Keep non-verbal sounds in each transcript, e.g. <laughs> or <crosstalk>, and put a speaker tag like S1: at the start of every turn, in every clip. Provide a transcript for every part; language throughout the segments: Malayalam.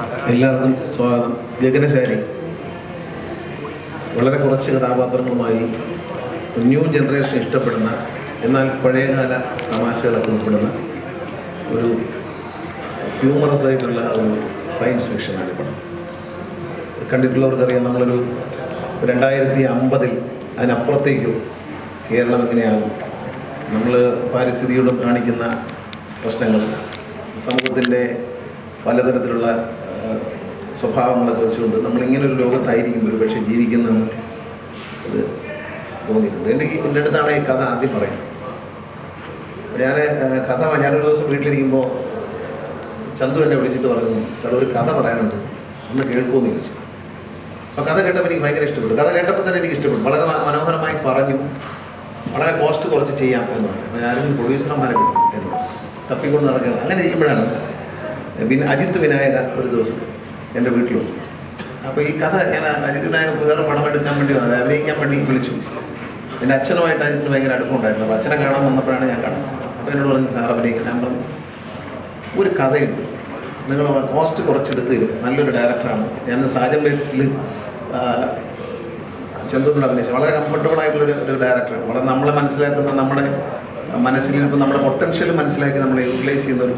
S1: എല്ലാവർക്കും സ്വാഗതം. ഗഗനശാലി വളരെ കുറച്ച് കഥാപാത്രങ്ങളുമായി ന്യൂ ജനറേഷൻ ഇഷ്ടപ്പെടുന്ന എന്നാൽ പഴയകാല തമാശകളൊക്കെ ഉൾപ്പെടുന്ന ഒരു ഹ്യൂമറസ് ആയിട്ടുള്ള ഒരു സയൻസ് ഫിക്ഷനാണ് പടം. കണ്ടിട്ടുള്ളവർക്കറിയാം നമ്മളൊരു രണ്ടായിരത്തി അമ്പതിൽ അതിനപ്പുറത്തേക്കും കേരളം എങ്ങനെയാകും. നമ്മൾ പാരിസ്ഥിതിയോട് കാണിക്കുന്ന പ്രശ്നങ്ങൾ സമൂഹത്തിന്റെ പലതരത്തിലുള്ള സ്വഭാവങ്ങളൊക്കെ വെച്ചുകൊണ്ട് നമ്മളിങ്ങനെ ഒരു ലോകത്തായിരിക്കും ഒരു പക്ഷേ ജീവിക്കുന്നതെന്ന് ഇത് തോന്നിയിട്ടുണ്ട്. എനിക്ക് എന്റെ അടുത്താണ് ഈ കഥ ആദ്യം പറയുന്നത്. ഞാൻ കഥ ഞാനൊരു ദിവസം വീട്ടിലിരിക്കുമ്പോൾ ചന്തു എന്നെ വിളിച്ചിട്ട് പറഞ്ഞു സാർ ഒരു കഥ പറയാനുണ്ട്. ഒന്ന് കേൾക്കുമെന്ന് ചോദിച്ചു. അപ്പോൾ കഥ കേട്ടപ്പോൾ എനിക്ക് ഭയങ്കര ഇഷ്ടപ്പെട്ടു. കഥ കേട്ടപ്പോൾ തന്നെ എനിക്ക് ഇഷ്ടപ്പെട്ടു. വളരെ മനോഹരമായി പറഞ്ഞു. വളരെ കോസ്റ്റ് കുറച്ച് ചെയ്യാം എന്ന് പറഞ്ഞു. ഞാനും പ്രൊഡ്യൂസർമാരെ കിട്ടും എന്ന് തപ്പിക്കൊണ്ട് നടക്കുകയാണ്. അങ്ങനെ ഇരിക്കുമ്പോഴാണ് പിന്നെ അജിത്ത് വിനായക ഒരു ദിവസം എന്റെ വീട്ടിൽ അപ്പോൾ ഈ കഥ ഞാൻ വിനായക വേറെ പടം എടുക്കാൻ വേണ്ടി വന്നത്. അഭിനയിക്കാൻ വേണ്ടി വിളിച്ചു. എന്റെ അച്ഛനുമായിട്ട് അജിത്തിന് ഭയങ്കര അടുപ്പമുണ്ടായിരുന്നു. അപ്പോൾ അച്ഛനെ കാണാൻ വന്നപ്പോഴാണ് ഞാൻ കാണുന്നത്. അപ്പോൾ എന്നോട് പറഞ്ഞു സാർ അഭിനയിക്കാൻ ഞാൻ പറഞ്ഞു ഒരു കഥയുണ്ട്. നിങ്ങൾ കോസ്റ്റ് കുറച്ചെടുത്ത് നല്ലൊരു ഡയറക്ടറാണ്. ഞാൻ സാജൻ ബേറ്റിൽ ചന്ദ്രനോട് അഭിനയിച്ചു. വളരെ കംഫർട്ടബിൾ ആയിട്ടുള്ളൊരു ഒരു ഡയറക്ടറാണ്. വളരെ നമ്മളെ മനസ്സിലാക്കുന്ന നമ്മുടെ മനസ്സിൽ ഇപ്പം നമ്മുടെ പൊട്ടൻഷ്യൽ മനസ്സിലാക്കി നമ്മളെ യൂട്ടിലൈസ് ചെയ്യുന്ന ഒരു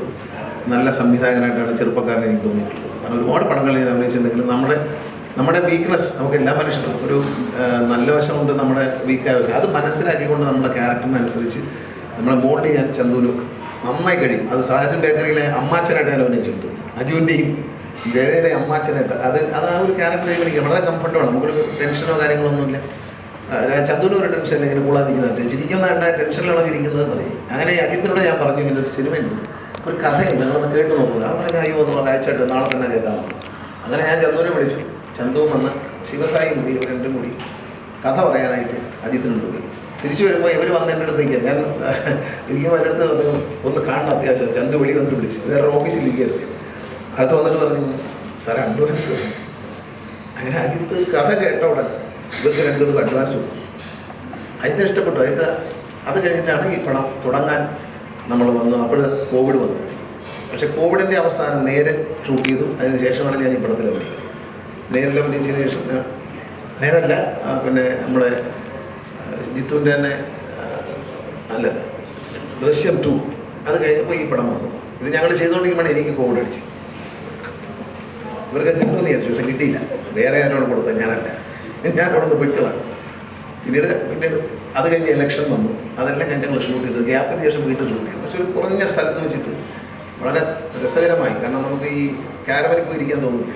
S1: നല്ല സംവിധായകനായിട്ടാണ് ചെറുപ്പക്കാരനെ എനിക്ക് തോന്നിയിട്ടുള്ളത്. ഒരുപാട് പടങ്ങൾ ഞാൻ അഭിനയിച്ചിട്ടുണ്ടെങ്കിലും നമ്മുടെ നമ്മുടെ വീക്ക്നെസ് നമുക്ക് എല്ലാ മനുഷ്യർക്കും ഒരു ആ, നല്ല വശമുണ്ട് നമ്മുടെ വീക്കായ വശം. അത് മനസ്സിലാക്കിക്കൊണ്ട് നമ്മുടെ ക്യാരക്ടറിനനുസരിച്ച് നമ്മളെ മോൾഡ് ചെയ്യാൻ ചന്തൂൽ നന്നായി കഴിയും. അത് സാഹചര്യം ബേക്കറിയിലെ അമ്മാച്ചനായിട്ട് ഞാൻ അഭിനയിച്ചിട്ടുണ്ട്. അജുവിന്റെയും ജയയുടെ അമ്മാച്ചനായിട്ട്. അത് അത് ആ ഒരു ക്യാരക്ടർ എനിക്ക് വളരെ കംഫർട്ടബിൾ നമുക്കൊരു ടെൻഷനോ കാര്യങ്ങളൊന്നുമില്ല. ചന്തുവിന് ഒരു ടെൻഷൻ ഇല്ല ഇങ്ങനെ കൂടാതിരിക്കുന്നതായിട്ട് ചിരിക്കുന്ന കണ്ട ഇരിക്കുന്നതെന്ന് ഇരിക്കുന്നത് പറയും. അങ്ങനെ അജിത്തിനോട് ഞാൻ പറഞ്ഞു ഇങ്ങനെ ഒരു സിനിമയുണ്ട് ഒരു കഥയുണ്ട്. നിങ്ങളൊന്ന് കേട്ട് നോക്കുക പറഞ്ഞു അയ്യോ ഒന്ന് അയച്ചിട്ട് നാളെ തന്നെ കേൾക്കാമോ അങ്ങനെ ഞാൻ ചന്ദുവിനെ വിളിച്ചു. ചന്തുവും വന്ന് ശിവസായി കൂടി ഇവർ രണ്ടും കൂടി കഥ പറയാനായിട്ട് അജിത്തിനോട് പോയി തിരിച്ചു വരുമ്പോൾ ഇവർ വന്ന് എന്റെ അടുത്ത് നിൽക്കുക ഞാൻ എനിക്ക് എന്റെ അടുത്ത് ഒന്ന് കാണണം അത്യാവശ്യം. ചന്തു വെളി വന്നിട്ട് വിളിച്ചു. വേറെ ഓഫീസിൽ ഇരിക്കരുത് അടുത്ത് വന്നിട്ട് പറഞ്ഞു സാർ അഡ്വാൻസ് തരും." അങ്ങനെ അജിത്ത് കഥ കേട്ട ഉടനെ ഇവർക്ക് രണ്ടുപേർക്ക് അഡ്വാൻസ് കൊടുത്തു. അജിത്ത് ഇഷ്ടപ്പെട്ടു. അജിത്ത് അത് കഴിഞ്ഞിട്ടാണ് ഈ പണം തുടങ്ങാൻ നമ്മൾ വന്നു. അപ്പോൾ കോവിഡ് വന്നു. പക്ഷെ കോവിഡിന്റെ അവസാനം നേരെ ഷൂട്ട് ചെയ്തു. അതിന് ശേഷമാണ് ഞാൻ ഈ പടത്തിൽ അഭിനയിക്കുന്നത് നേരിൽ അഭിനയിച്ചതിന് ശേഷം നേരല്ല പിന്നെ നമ്മുടെ ജിത്തുവിന്റെ തന്നെ അല്ല ദൃശ്യം ടു അത് കഴിഞ്ഞപ്പോൾ ഈ പടം വന്നു. ഇത് ഞങ്ങൾ ചെയ്തുകൊണ്ടിരിക്കുമ്പോൾ എനിക്ക് കോവിഡ് അടിച്ച്. ഇവർക്ക് കിട്ടുമെന്ന് വിചാരിച്ചു പക്ഷെ കിട്ടിയില്ല. വേറെ ആരോട് കൊടുത്തത് ഞാനല്ല. ഞാനവിടെ നിന്ന് പൊയ്ക്കളാണ് പിന്നീട് പിന്നീട് അത് കഴിഞ്ഞ് ഇലക്ഷൻ വന്നു. അതെല്ലാം കഴിഞ്ഞ് ഞങ്ങൾ ഷൂട്ട് ചെയ്തു. ഗ്യാപ്പിന് ശേഷം വീണ്ടും ഷൂട്ട് ചെയ്തു. പക്ഷെ ഒരു കുറഞ്ഞ സ്ഥലത്ത് വെച്ചിട്ട് വളരെ രസകരമായി. കാരണം നമുക്ക് ഈ ക്യാരവനിൽ പോയി ഇരിക്കാൻ തോന്നില്ല.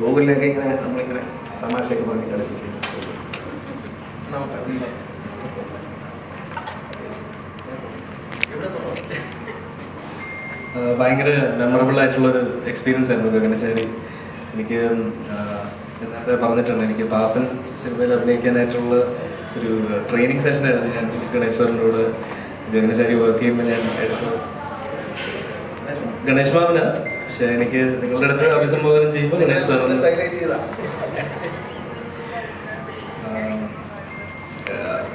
S1: ഗൂഗിളിലൊക്കെ ഇങ്ങനെ നമ്മളിങ്ങനെ തമാശയൊക്കെ പറഞ്ഞ് കളിപ്പിച്ച്
S2: ഭയങ്കര മെമ്മറബിൾ ആയിട്ടുള്ളൊരു എക്സ്പീരിയൻസ് ആയിരുന്നു ഗഗനശ്ശേരി എനിക്ക് നേരത്തെ പറഞ്ഞിട്ടുണ്ട് എനിക്ക് പാപ്പൻ സിനിമയിൽ അഭിനയിക്കാനായിട്ടുള്ള ഒരു ട്രെയിനിങ് സെഷനായിരുന്നു ഞാൻ ഗണേശ് സാറിനോട് കൂടെ വർക്ക് ചെയ്യുമ്പോൾ ഞാൻ എടുത്തു. ഗണേഷ് മാമന്. പക്ഷെ എനിക്ക് നിങ്ങളുടെ അടുത്ത് അഭിസംബോധന ചെയ്യുമ്പോൾ ഗണേഷ്
S1: സാർ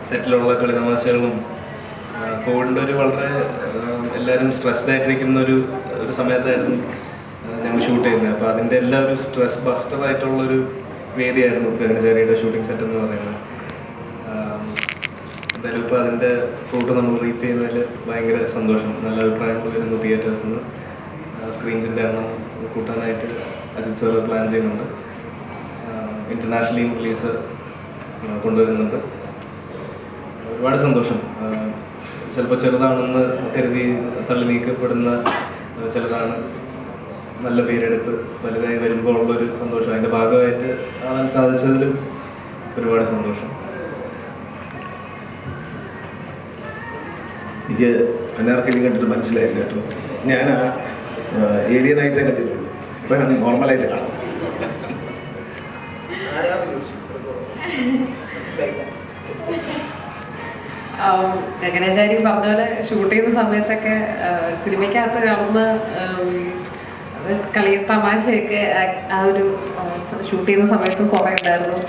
S2: സെറ്റിലുള്ള കളി തമാശകളും കോവിഡിന്റെ ഒരു വളരെ എല്ലാവരും സ്ട്രെസ്ഡ് ആയിട്ടിരിക്കുന്ന ഒരു ഒരു സമയത്തായിരുന്നു ഞങ്ങൾ ഷൂട്ട് ചെയ്യുന്നത്. അപ്പോൾ അതിന്റെ എല്ലാ ഒരു സ്ട്രെസ് ബസ്റ്റർ ആയിട്ടുള്ളൊരു വേദിയായിരുന്നു ഗഗനചാരിയുടെ ഷൂട്ടിംഗ് സെറ്റ് എന്ന് പറയുന്നത്. എന്തായാലും ഇപ്പോൾ അതിന്റെ ഫ്രൂട്ട് നമ്മൾ റീപ്പ് ചെയ്യുന്നതിൽ ഭയങ്കര സന്തോഷം. നല്ല അഭിപ്രായം വരുന്നു തിയേറ്റേഴ്സിൽ നിന്ന് സ്ക്രീൻസിന്റെ എണ്ണം കൂട്ടാനായിട്ട് അജിത് സാർ പ്ലാൻ ചെയ്യുന്നുണ്ട്. ഇന്റർനാഷണലിയും റിലീസ് കൊണ്ടുവരുന്നുണ്ട്. ഒരുപാട് സന്തോഷം. ചിലപ്പോൾ ചെറുതാണെന്ന് കരുതി തള്ളി നീക്കപ്പെടുന്ന ചിലതാണ് നല്ല പേരെടുത്ത് വലുതായി വരുമ്പോൾ ഉള്ളൊരു സന്തോഷം. അതിന്റെ ഭാഗമായിട്ട് ആവാൻ സാധിച്ചതിലും ഒരുപാട് സന്തോഷം.
S1: എനിക്ക് അനാർക്കലി കണ്ടിട്ട് മനസ്സിലായില്ല കേട്ടോ. ഞാൻ ആ ഏലിയനായിട്ടേ കണ്ടിട്ടുള്ളൂ. ഇപ്പോഴാണ് നോർമലായിട്ട് കാണാം
S3: ഗഗനാചാരി പറഞ്ഞ പോലെ ഷൂട്ട് ചെയ്യുന്ന സമയത്തൊക്കെ സിനിമയ്ക്കകത്ത് കാണുന്ന കളി തമാശയൊക്കെ ആ- ഒരു ഷൂട്ട് ചെയ്യുന്ന സമയത്ത് കുറേ ഉണ്ടായിരുന്നു.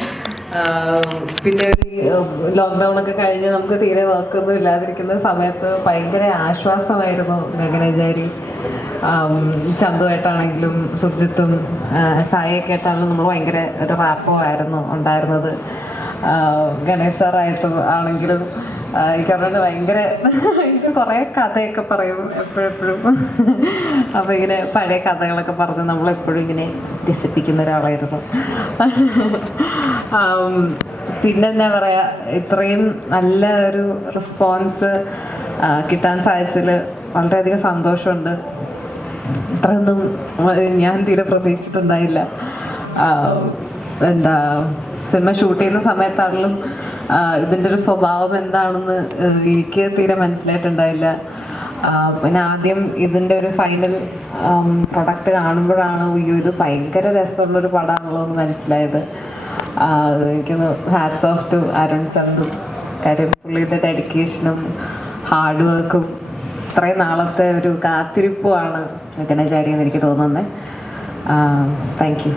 S3: പിന്നെ ഒരു ലോക്ക്ഡൗൺ ഒക്കെ കഴിഞ്ഞ് നമുക്ക് തീരെ വർക്കൊന്നും ഇല്ലാതിരിക്കുന്ന സമയത്ത് ഭയങ്കര ആശ്വാസമായിരുന്നു ഗഗനചാരി ചന്തുവായിട്ടാണെങ്കിലും സുജിത്തും സായിയൊക്കെ ആയിട്ടാണെങ്കിലും നമ്മൾ ഭയങ്കര ഒരു റാപ്പോ ആയിരുന്നു ഉണ്ടായിരുന്നത്. ഗണേശ് സാറായിട്ടും ആണെങ്കിലും എനിക്ക് അവരോട് ഭയങ്കര എനിക്ക് കുറേ കഥയൊക്കെ പറയും എപ്പോഴെപ്പോഴും. അപ്പോൾ ഇങ്ങനെ പഴയ കഥകളൊക്കെ പറഞ്ഞ് നമ്മളെപ്പോഴും ഇങ്ങനെ രസിപ്പിക്കുന്ന ഒരാളായിരുന്നു. പിന്നെ എന്താ പറയുക ഇത്രയും നല്ല ഒരു റെസ്പോൺസ് കിട്ടാൻ സാധിച്ചതിൽ വളരെയധികം സന്തോഷമുണ്ട്. ഇത്രയൊന്നും ഞാൻ തീരെ പ്രതീക്ഷിച്ചിട്ടുണ്ടായില്ല. എന്താ സിനിമ ഷൂട്ട് ചെയ്യുന്ന സമയത്താണെങ്കിലും ഇതിന്റെ ഒരു സ്വഭാവം എന്താണെന്ന് എനിക്ക് തീരെ മനസ്സിലായിട്ടുണ്ടായില്ല. പിന്നെ ആദ്യം ഇതിന്റെ ഒരു ഫൈനൽ പ്രൊഡക്റ്റ് കാണുമ്പോഴാണ് അയ്യോ ഇത് ഭയങ്കര രസമുള്ളൊരു പടമാണല്ലോ എന്ന് മനസ്സിലായത്. എനിക്ക് എനിക്കൊന്ന് hats off to Arun Chandu കാര്യം പുള്ളിയുടെ ഡെഡിക്കേഷനും ഹാർഡ് വർക്കും ഇത്രയും നാളത്തെ ഒരു കാത്തിരിപ്പുമാണ് ഗണചാരി എന്ന് എനിക്ക് തോന്നുന്നത് താങ്ക് യു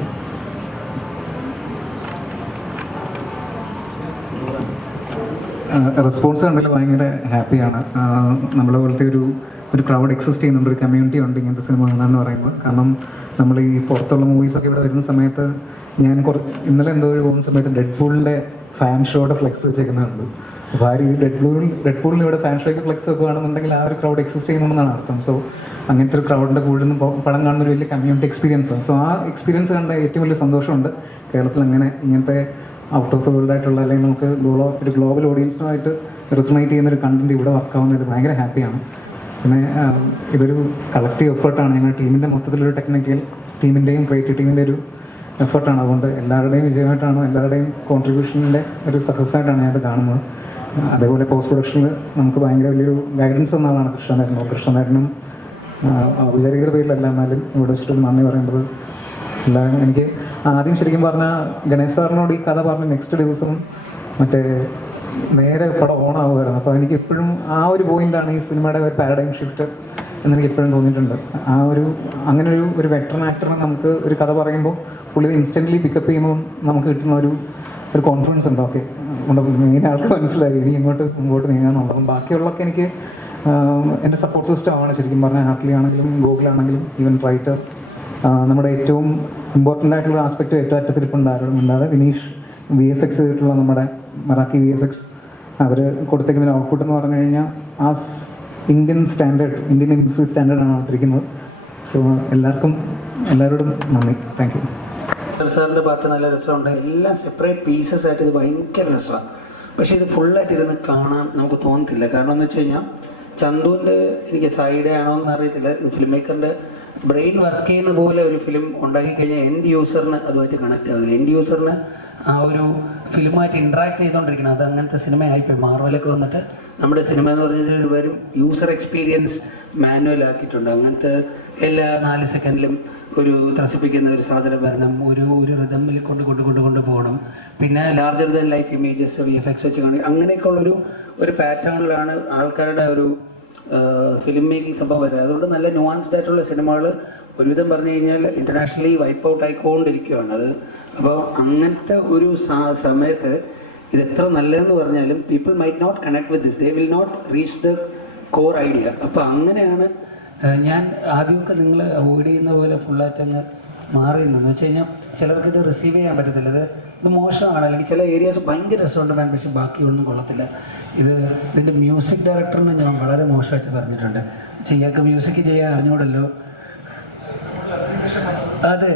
S4: റെസ്പോൺസ് കണ്ടതിൽ ഭയങ്കര ഹാപ്പിയാണ് നമ്മളെ പോലത്തെ ഒരു ഒരു ക്രൗഡ് എക്സിസ്റ്റ് ചെയ്യുന്നുണ്ട് ഒരു കമ്മ്യൂണിറ്റി ഉണ്ട് ഇങ്ങനത്തെ സിനിമ കാണാന്ന് പറയുമ്പോൾ കാരണം നമ്മൾ ഈ പുറത്തുള്ള മൂവീസൊക്കെ ഇവിടെ വരുന്ന സമയത്ത് ഞാൻ കുറച്ച് ഇന്നലെ എന്തോ ഒരു പോകുന്ന സമയത്ത് ഡെഡ് പൂളിന്റെ ഫാൻ ഷോയുടെ ഫ്ലെക്സ് വെച്ചേക്കുന്നുണ്ട് അപ്പോൾ ആ രീതി ഡെഡ് പൂളിൽ ഡെഡ് പൂളിൽ ഇവിടെ ഫാൻ ഷോയ്ക്ക് ഫ്ലെക്സ് കാണുന്നുണ്ടെങ്കിൽ ആ ഒരു ക്രൗഡ് എക്സിസ്റ്റ് ചെയ്യുന്നുണ്ടെന്നാണ് അർത്ഥം. സോ അങ്ങനത്തെ ഒരു ക്രൗഡിന്റെ കൂടെ നിന്ന് പടം കാണുന്ന ഒരു വലിയ കമ്മ്യൂണിറ്റി എക്സ്പീരിയൻസാണ് സോ ആ എക്സ്പീരിയൻസ് കണ്ട ഏറ്റവും വലിയ സന്തോഷമുണ്ട്. കേരളത്തിൽ അങ്ങനെ ഇങ്ങനത്തെ ഔട്ട് ഓഫ് വേൾഡ് ആയിട്ടുള്ള അല്ലെങ്കിൽ നമുക്ക് ഗ്ലോ ഒരു ഗ്ലോബൽ ഓഡിയൻസുമായിട്ട് റിസണേറ്റ് ചെയ്യുന്ന ഒരു കണ്ടന്റ് ഇവിടെ വർക്കാവുന്നതിൽ ഭയങ്കര ഹാപ്പിയാണ് പിന്നെ ഇതൊരു കളക്റ്റീവ് എഫേർട്ടാണ് ഞങ്ങൾ ടീമിന്റെ മൊത്തത്തിലൊരു ടെക്നിക്കൽ ടീമിന്റെയും ക്രിയേറ്റീവ് ടീമിന്റെ ഒരു എഫേർട്ടാണ് അതുകൊണ്ട് എല്ലാവരുടെയും വിജയമായിട്ടാണ് എല്ലാവരുടെയും കോൺട്രിബ്യൂഷനിന്റെ ഒരു സക്സസ് ആയിട്ടാണ് ഞാനത് കാണുന്നത്. അതേപോലെ പോസ്റ്റ് പ്രൊഡക്ഷനിൽ നമുക്ക് ഭയങ്കര വലിയൊരു ഗൈഡൻസ് ആളാണ് കൃഷ്ണനായിരുന്നു കൃഷ്ണനായിരുന്നു ഔപചാരിക പേരിലല്ല എന്നാലും ഇവിടെ വെച്ചിട്ട് നന്ദി പറയേണ്ടത് എല്ലാവരും എനിക്ക് ആദ്യം ശരിക്കും പറഞ്ഞാൽ ഗണേശ് സാറിനോട് ഈ കഥ പറഞ്ഞ നെക്സ്റ്റ് ദിവസം മറ്റേ നേരെ പടം ഓണാവുമായിരുന്നു അപ്പോൾ എനിക്ക് എപ്പോഴും ആ ഒരു പോയിന്റാണ് ഈ സിനിമയുടെ ഒരു പാരഡൈം ഷിഫ്റ്റ് എന്നെനിക്ക് എപ്പോഴും തോന്നിയിട്ടുണ്ട്. ആ ഒരു അങ്ങനെ ഒരു ഒരു വെറ്ററൻ ആക്ടറിനെ നമുക്ക് ഒരു കഥ പറയുമ്പോൾ പുള്ളി ഇൻസ്റ്റന്റ്ലി പിക്കപ്പ് ചെയ്യുമ്പോൾ നമുക്ക് കിട്ടുന്ന ഒരു ഒരു കോൺഫിഡൻസ് ഉണ്ട്. ഓക്കെ മെയിൻ ആൾക്ക് മനസ്സിലായി. ഇനി ഇങ്ങോട്ട് മുമ്പോട്ട് നീങ്ങാന്നുള്ളത് ബാക്കിയുള്ളതൊക്കെ എനിക്ക് എന്റെ സപ്പോർട്ട് സിസ്റ്റമാണ് ശരിക്കും പറഞ്ഞാൽ ഹാപ്പിലി ആണെങ്കിലും ഈവൻ റൈറ്റർ നമ്മുടെ ഏറ്റവും ഇമ്പോർട്ടന്റ് ആയിട്ടുള്ള ആസ്പെക്റ്റ് ഏറ്റവും അറ്റത്തിരിപ്പുണ്ടായിരുന്നു. ഉണ്ടാതെ വിനീഷ് വി എഫ് എക്സ് ചെയ്തിട്ടുള്ള നമ്മുടെ മറാക്കി വി എഫ് എക്സ് അവർ കൊടുത്തേക്കുന്ന ഔട്ട്പുട്ട് എന്ന് പറഞ്ഞു കഴിഞ്ഞാൽ ആ ഇന്ത്യൻ സ്റ്റാൻഡേർഡ് ഇന്ത്യൻ ഇൻഡസ്ട്രി സ്റ്റാൻഡേർഡാണ് കൊടുത്തിരിക്കുന്നത്. സോ എല്ലാവർക്കും എല്ലാവരോടും നന്ദി. താങ്ക് യു
S5: സാറിന്റെ പാട്ട് നല്ല രസമുണ്ട്. എല്ലാം സെപ്പറേറ്റ് പീസസ് ആയിട്ട് ഇത് ഭയങ്കര രസമാണ് പക്ഷേ ഇത് ഫുള്ളായിട്ട് ഇരുന്ന് കാണാൻ നമുക്ക് തോന്നത്തില്ല. കാരണം എന്ന് വെച്ച് കഴിഞ്ഞാൽ ചന്തുവിന്റെ എനിക്ക് സൈഡേ ആണോ എന്ന് അറിയത്തില്ല. ഫിലിം മേക്കറിന്റെ ബ്രെയിൻ വർക്ക് ചെയ്യുന്ന പോലെ ഒരു ഫിലിം ഉണ്ടാക്കി കഴിഞ്ഞാൽ എൻഡ് യൂസറിന് അതുമായിട്ട് കണക്ട് ആവുന്നത് എൻഡ് യൂസറിന് ആ ഒരു ഫിലിമായിട്ട് ഇൻട്രാക്ട് ചെയ്തുകൊണ്ടിരിക്കണം അത് അങ്ങനത്തെ സിനിമ ആയിപ്പോയി. മാർവലൊക്കെ വന്നിട്ട് നമ്മുടെ സിനിമ എന്ന് പറഞ്ഞിട്ട് വരും യൂസർ എക്സ്പീരിയൻസ് മാനുവൽ ആക്കിയിട്ടുണ്ട്. അങ്ങനത്തെ എല്ലാ നാല് സെക്കൻഡിലും ഒരു ത്രസിപ്പിക്കുന്ന ഒരു സാധനം വരണം. ഒരു ഒരു റിതമ്മിൽ കൊണ്ട് കൊണ്ട് കൊണ്ട് കൊണ്ട് പോകണം. പിന്നെ larger than life images V F X വെച്ച് കാണിക്കുക അങ്ങനെയൊക്കെയുള്ളൊരു ഒരു പാറ്റേണിലാണ് ആൾക്കാരുടെ ഒരു ഫിലിം മേക്കിംഗ് സംഭവം വരുന്നത് അതുകൊണ്ട് നല്ല നുവാൻസ്ഡ് ആയിട്ടുള്ള സിനിമകൾ ഒരുവിധം പറഞ്ഞു കഴിഞ്ഞാൽ ഇന്റർനാഷണലി വൈപ്പ് ഔട്ട് ആയിക്കൊണ്ടിരിക്കുകയാണ് അത് അപ്പോൾ അങ്ങനത്തെ ഒരു സമയത്ത് ഇത് എത്ര നല്ലതെന്ന് പറഞ്ഞാലും people might not connect with this they will not reach the core idea അപ്പോൾ അങ്ങനെയാണ് ഞാൻ ആദ്യമൊക്കെ നിങ്ങൾ അവോയ്ഡ് ചെയ്യുന്ന പോലെ ഫുള്ളായിട്ട് അങ്ങ് മാറി നിന്നെന്ന് വെച്ച് കഴിഞ്ഞാൽ ചിലർക്ക് ഇത് റിസീവ് ചെയ്യാൻ പറ്റത്തില്ല. ഇത് ഇത് മോശമാണ്. അല്ലെങ്കിൽ ചില ഏരിയാസ് ഭയങ്കര രസമുണ്ട്. പക്ഷേ ബാക്കിയൊന്നും കൊള്ളത്തില്ല. ഇത് ഇതിന്റെ മ്യൂസിക് ഡയറക്ടറിനെ ഞാൻ വളരെ മോശമായിട്ട് പറഞ്ഞിട്ടുണ്ട്. ചെയ്യാക്ക് മ്യൂസിക് ചെയ്യാൻ അറിഞ്ഞൂടല്ലോ. അതെ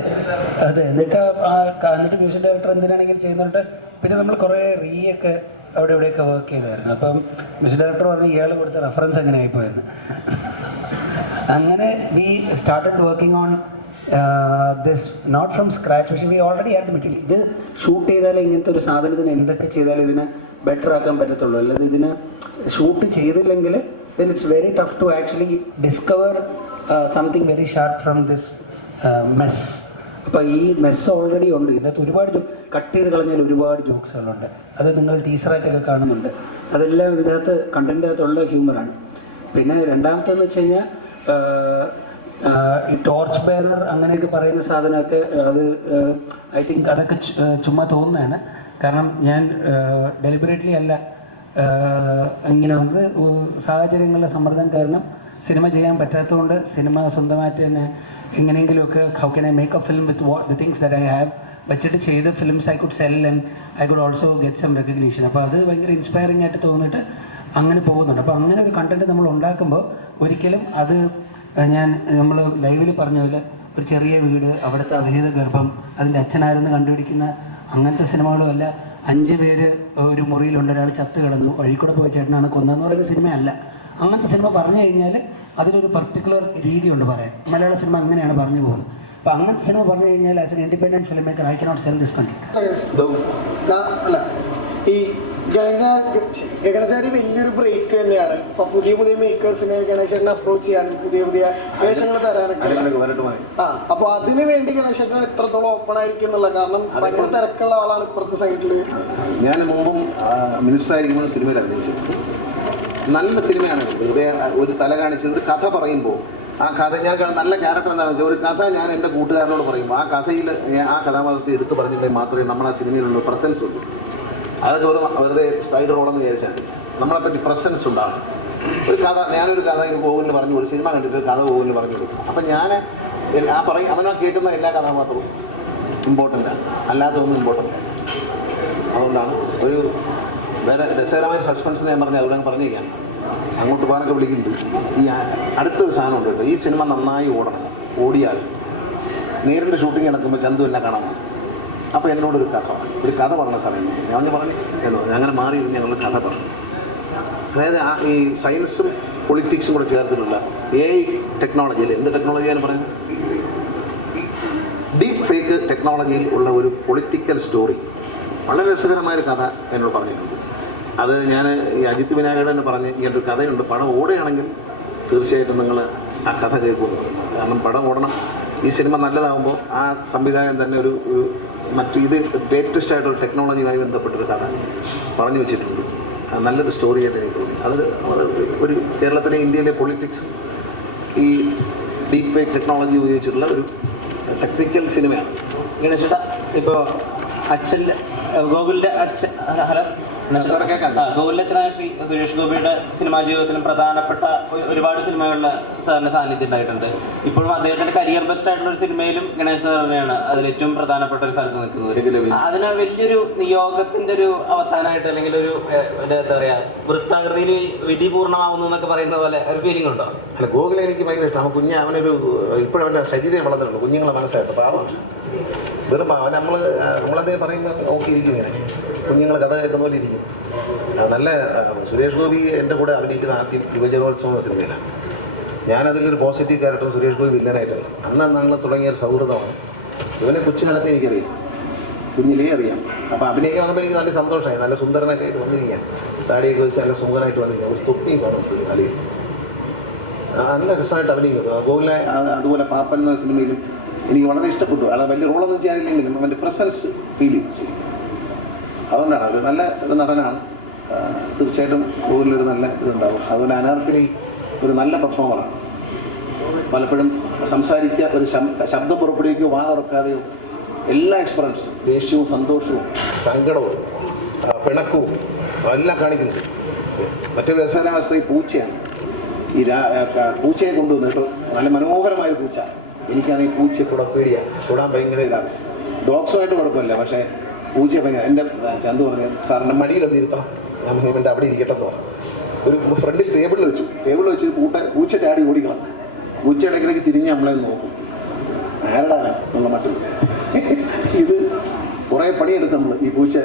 S5: അതെ. എന്നിട്ട് ആ എന്നിട്ട് മ്യൂസിക് ഡയറക്ടർ എന്തിനാണെങ്കിലും ചെയ്യുന്നുണ്ട്. പിന്നെ നമ്മൾ കുറേ റീ ഒക്കെ അവിടെ ഇവിടെയൊക്കെ വർക്ക് ചെയ്തായിരുന്നു. അപ്പം മ്യൂസിക് ഡയറക്ടർ പറഞ്ഞ് ഇയാൾ കൊടുത്ത റെഫറൻസ് എങ്ങനെ ആയിപ്പോയെന്ന് അങ്ങനെ we started working on this not from scratch പക്ഷേ വി ഓൾറെഡി ആയിട്ട് മെറ്റീരിയൽ ഇത് ഷൂട്ട് ചെയ്താലേ ഇങ്ങനത്തെ ഒരു സാധനത്തിന് എന്തൊക്കെ ചെയ്താലും ഇതിനെ ബെറ്റർ ആക്കാൻ പറ്റത്തുള്ളൂ. അല്ലാതെ ഇതിന് ഷൂട്ട് ചെയ്തില്ലെങ്കിൽ then it's very tough to actually discover something very sharp from this mess അപ്പോൾ ഈ മെസ് ഓൾറെഡി ഉണ്ട്. ഇതിനകത്ത് ഒരുപാട് കട്ട് ചെയ്ത് കളഞ്ഞാൽ ഒരുപാട് ജോക്സുകളുണ്ട് അത് നിങ്ങൾ ടീച്ചറായിട്ടൊക്കെ കാണുന്നുണ്ട്. അതെല്ലാം ഇതിനകത്ത് കണ്ടന്റിനകത്തുള്ള ഹ്യൂമറാണ് പിന്നെ രണ്ടാമത്തെന്ന് വെച്ച് കഴിഞ്ഞാൽ ഈ ടോർച്ച് ബാനർ അങ്ങനെയൊക്കെ പറയുന്ന സാധനമൊക്കെ അത് ഐ തിങ്ക് അതൊക്കെ ചുമ്മാ തോന്നുന്നതാണ്. കാരണം ഞാൻ ഡെലിബറേറ്റ്ലി അല്ല ഇങ്ങനെ വന്നത്. സാഹചര്യങ്ങളുടെ സമ്മർദ്ദം കാരണം സിനിമ ചെയ്യാൻ പറ്റാത്തതുകൊണ്ട് സിനിമ സ്വന്തമായിട്ട് തന്നെ എങ്ങനെയെങ്കിലുമൊക്കെ how can I make a film with what the things that I have വെച്ചിട്ട് ചെയ്ത films I could sell and I could also get some recognition അപ്പോൾ അത് ഭയങ്കര ഇൻസ്പയറിംഗ് ആയിട്ട് തോന്നിയിട്ട് അങ്ങനെ പോകുന്നുണ്ട്. അപ്പോൾ അങ്ങനെ ഒരു കണ്ടന്റ് നമ്മൾ ഉണ്ടാക്കുമ്പോൾ ഒരിക്കലും അത് ഞാൻ നമ്മൾ ലൈവിൽ പറഞ്ഞ പോലെ ഒരു ചെറിയ വീട് അവിടുത്തെ അവിഹിത ഗർഭം അതിന്റെ അച്ഛനായിരുന്നു കണ്ടുപിടിക്കുന്ന അങ്ങനത്തെ സിനിമകളും അല്ല. അഞ്ച് പേര് ഒരു മുറിയിലുണ്ട്. ഒരാൾ ചത്ത് കിടന്നു. വഴിക്കൂടെ പോയി ചേട്ടനാണ് കൊന്നതെന്ന് പറയുന്ന സിനിമയല്ല. അങ്ങനത്തെ സിനിമ പറഞ്ഞു കഴിഞ്ഞാൽ അതിലൊരു പർട്ടിക്കുലർ രീതിയുണ്ട് പറയാൻ. മലയാള സിനിമ അങ്ങനെയാണ് പറഞ്ഞു പോകുന്നത്. അപ്പം അങ്ങനത്തെ സിനിമ പറഞ്ഞു കഴിഞ്ഞാൽ as an independent film maker I cannot sell this
S6: കണ്ടി ഈ ഗണേശാരി വലിയൊരു ബ്രേക്ക് തന്നെയാണ്. ഇപ്പൊ പുതിയ പുതിയ മേക്കേഴ്സിനെ ഗണേശനെ അപ്രോച്ച് ചെയ്യാനും പുതിയ പുതിയ വേഷങ്ങൾ തരാനൊക്കെ ആ അപ്പൊ അതിനു വേണ്ടി ഗണേശേട്ടൻ എത്രത്തോളം ഓപ്പൺ ആയിരിക്കും എന്നുള്ള കാരണം ഭയങ്കര തിരക്കുള്ള ആളാണ് ഇപ്പുറത്തെ സൈഡിൽ
S1: ഞാൻ മുമ്പും മിനിസ്റ്റർ ആയിരിക്കുമ്പോൾ സിനിമയിൽ അഭിനയിച്ചു. നല്ല സിനിമയാണ്. വെറുതെ ഒരു തല കാണിച്ച് ഒരു കഥ പറയുമ്പോൾ ആ കഥ ഞാൻ നല്ല ക്യാരക്ടർ എന്താണെന്ന് വെച്ചാൽ ഒരു കഥ ഞാൻ എന്റെ കൂട്ടുകാരനോട് പറയുമ്പോൾ ആ കഥയിൽ ആ കഥാപാത്രത്തെ എടുത്തു പറഞ്ഞിട്ടുണ്ടെങ്കിൽ മാത്രമേ നമ്മൾ ആ സിനിമയിലുള്ള പ്രസൻസ് ഉള്ളൂ. അതൊക്കെ വെറും വെറുതെ സൈഡ് റോളെന്ന് വിചാരിച്ചാൽ മതി. നമ്മളെപ്പറ്റി പ്രസൻസ് ഉണ്ടാവണം. ഒരു കഥ ഞാനൊരു കഥ ഗോകുലിന് പറഞ്ഞു ഒരു സിനിമ കണ്ടിട്ട് ഒരു കഥ ഗോകുലിന് പറഞ്ഞു കൊടുക്കും അപ്പം ഞാൻ ആ പറയും അവനാ കേൾക്കുന്ന എല്ലാ കഥാപാത്രവും ഇമ്പോർട്ടന്റ് ആണ്. അല്ലാത്തതൊന്നും ഇമ്പോർട്ടന്റ് അതുകൊണ്ടാണ് ഒരു വേറെ രസകരമായ സസ്പെൻസ് ഞാൻ പറഞ്ഞ അവിടെ പറഞ്ഞിരിക്കുകയാണ്. അങ്ങോട്ട് പോകാനൊക്കെ വിളിക്കുന്നുണ്ട്. ഈ അടുത്തൊരു സാധനം ഉണ്ട് കേട്ടോ ഈ സിനിമ നന്നായി ഓടണം. ഓടിയാൽ നേരിന്റെ ഷൂട്ടിംഗ് നടക്കുമ്പോൾ ചന്തു എന്നെ കാണാൻ അപ്പോൾ എന്നോടൊരു കഥ പറഞ്ഞു. ഒരു കഥ പറഞ്ഞ സമയം ഞാൻ പറഞ്ഞു എന്നോ ഞാൻ അങ്ങനെ മാറി ഞങ്ങൾ കഥ പറഞ്ഞു. അതായത് ആ ഈ സയൻസും പൊളിറ്റിക്സും കൂടെ ചേർത്തിട്ടുള്ള എ ഐ ടെക്നോളജിയിൽ എന്ത് ടെക്നോളജിയാണ് പറയുന്നത്? ഡീപ് ഫേക്ക് ടെക്നോളജിയിൽ ഉള്ള ഒരു പൊളിറ്റിക്കൽ സ്റ്റോറി വളരെ രസകരമായൊരു കഥ എന്നോട് പറഞ്ഞിട്ടുണ്ട്. അത് ഞാൻ ഈ അജിത് വിനായകടൻ പറഞ്ഞ് ഇങ്ങനൊരു കഥയുണ്ട്. പടം ഓടുകയാണെങ്കിൽ തീർച്ചയായിട്ടും നിങ്ങൾ ആ കഥ കേൾക്കുമെന്ന് പറയുന്നത് കാരണം പടം ഓടണം. ഈ സിനിമ നല്ലതാകുമ്പോൾ ആ സംവിധായകൻ തന്നെ ഒരു മറ്റു ഇത് ലേറ്റസ്റ്റ് ആയിട്ടുള്ള ടെക്നോളജിയുമായി ബന്ധപ്പെട്ടൊരു കഥ പറഞ്ഞു വെച്ചിട്ടുണ്ട്. നല്ലൊരു സ്റ്റോറി ആയിട്ട് എനിക്ക് തോന്നി. അത് ഒരു കേരളത്തിലെ ഇന്ത്യയിലെ പൊളിറ്റിക്സ് ഈ ഡീപ് ഫേക്ക് ടെക്നോളജി ഉപയോഗിച്ചിട്ടുള്ള ഒരു ടെക്നിക്കൽ സിനിമയാണ്
S7: ഗണേശ ഇപ്പോൾ അച്ഛന്റെ ഗോകുലിന്റെ അച്ഛൻ ഹലോ. അച്ഛനായ ശ്രീ സുരേഷ് ഗോപിയുടെ സിനിമാ ജീവിതത്തിലും പ്രധാനപ്പെട്ട ഒരുപാട് സിനിമകളിൽ സാറിന്റെ സാന്നിധ്യം ഉണ്ടായിട്ടുണ്ട്. ഇപ്പോഴും അദ്ദേഹത്തിന്റെ കരിയർ ബെസ്റ്റ് ആയിട്ടുള്ള ഒരു സിനിമയിലും ഗണേശ് സാർ തന്നെയാണ് അതിൽ ഏറ്റവും പ്രധാനപ്പെട്ട ഒരു സ്ഥലത്ത് നിൽക്കുന്നത്. അതിന് വലിയൊരു നിയോഗത്തിന്റെ ഒരു അവസാനമായിട്ട് അല്ലെങ്കിൽ ഒരു എന്താ പറയാ വൃത്താകൃതിയിൽ വിധി പൂർണമാവുന്നു എന്നൊക്കെ പറയുന്ന പോലെ ഒരു ഫീലിംഗ് ഉണ്ടോ?
S1: അല്ല ഗോകുലെ എനിക്ക് ഭയങ്കര ഇഷ്ടം. കുഞ്ഞ് അവനൊരു ഇപ്പോഴും അവന്റെ ശരീരം വളർന്നിട്ടുണ്ട്. കുഞ്ഞുങ്ങളെ മനസ്സായിട്ട് പാവം വെറും അവൻ നമ്മൾ നമ്മളതേ പറയുമ്പോൾ നോക്കിയിരിക്കും ഇങ്ങനെ. കുഞ്ഞുങ്ങൾ കഥ കേൾക്കുന്ന പോലെ ഇരിക്കും. നല്ല സുരേഷ് ഗോപി എന്റെ കൂടെ അഭിനയിക്കുന്ന ആദ്യം യുവജനോത്സവം എന്ന സിനിമയിലാണ് ഞാനതിലൊരു പോസിറ്റീവ് ക്യാരക്ടർ സുരേഷ് ഗോപി വില്ലനായിട്ടാണ് അന്ന് ഞങ്ങൾ തുടങ്ങിയ ഒരു സൗഹൃദമാണ്. ഇവനെ കൊച്ചുകാലത്തെ എനിക്കറിയാം കുഞ്ഞിലേ അറിയാം. അപ്പോൾ അഭിനയിക്കാൻ വന്നപ്പോൾ എനിക്ക് നല്ല സന്തോഷമായി. നല്ല സുന്ദരനൊക്കെ ആയിട്ട് വന്നിരിക്കാൻ താടിയൊക്കെ വെച്ച് നല്ല സുന്ദരമായിട്ട് വന്നിരിക്കാം ഒരു തൊപ്പിയും കാണും അറിയാം നല്ല രസമായിട്ട് അഭിനയിക്കുന്നു. ഗോകുലെ അതുപോലെ പാപ്പൻ എന്ന സിനിമയിലും എനിക്ക് വളരെ ഇഷ്ടപ്പെട്ടു. അയാളെ വലിയ റോളൊന്നും ചെയ്യാനില്ലെങ്കിലും അവന്റെ പ്രസൻസ് ഫീൽ ചെയ്തു. അതുകൊണ്ടാണ്. ഒരു നല്ല ഒരു നടനാണ്. തീർച്ചയായിട്ടും ഗോകുലൊരു നല്ല ഇതുണ്ടാവും. അതുപോലെ അനാർക്കലി ഒരു നല്ല പെർഫോമറാണ് പലപ്പോഴും സംസാരിക്കുക ഒരു ശബ്ദ പുറപ്പെടുവിക്കുകയോ വാ തുറക്കാതെയോ എല്ലാ എക്സ്പീരിയൻസും ദേഷ്യവും സന്തോഷവും. സങ്കടവും പിണക്കവും എല്ലാം കാണിക്കുന്നുണ്ട്. മറ്റൊരു രസകരാവസ്ഥ ഈ പൂച്ചയാണ്. ഈ പൂച്ചയെ കൊണ്ടുവന്നിട്ട് നല്ല മനോഹരമായ പൂച്ച. എനിക്കാണെങ്കിൽ പൂച്ചയെ കൂടെ പേടിയാണ് തൊടാൻ ഭയങ്കര ഇതാണ്. ഡോഗ്സുമായിട്ട് കുഴപ്പമില്ല പക്ഷേ പൂച്ചയെ പറഞ്ഞു എന്റെ ചന്ത പറഞ്ഞു സാറിന്റെ മടിയിലൊന്ന് ഇരുത്തണം. ഞാൻ ഇവന്റെ അവിടെ ഇരിക്കട്ടെ എന്ന് പറഞ്ഞു. ഒരു ഫ്രണ്ടിൽ ടേബിളിൽ വെച്ചു. ടേബിളിൽ വെച്ച് പൂട്ട പൂച്ച ചാടി ഓടിക്കണം. പൂച്ച ഇടയ്ക്കിടയ്ക്ക് തിരിഞ്ഞ് നമ്മളെ നോക്കും. ആരടാ എന്നുള്ള മട്ടിൽ <laughs> ഇത് കുറേ പണിയെടുത്ത് നമ്മൾ ഈ പൂച്ച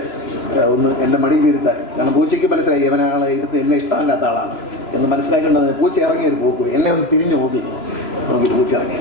S1: ഒന്ന് എന്റെ മടിയിൽ ഇരുത്താൻ. കാരണം പൂച്ചയ്ക്ക് മനസ്സിലായി ഇവനാളെ ഇരുത്ത് എന്നെ ഇഷ്ടമല്ലാത്ത ആളാണ്. എന്ന് മനസ്സിലാക്കേണ്ടത് പൂച്ച ഇറങ്ങിയൊരു പോക്കു എന്നെ ഒന്ന് തിരിഞ്ഞു നോക്കി. നോക്കി പൂച്ച ഇറങ്ങി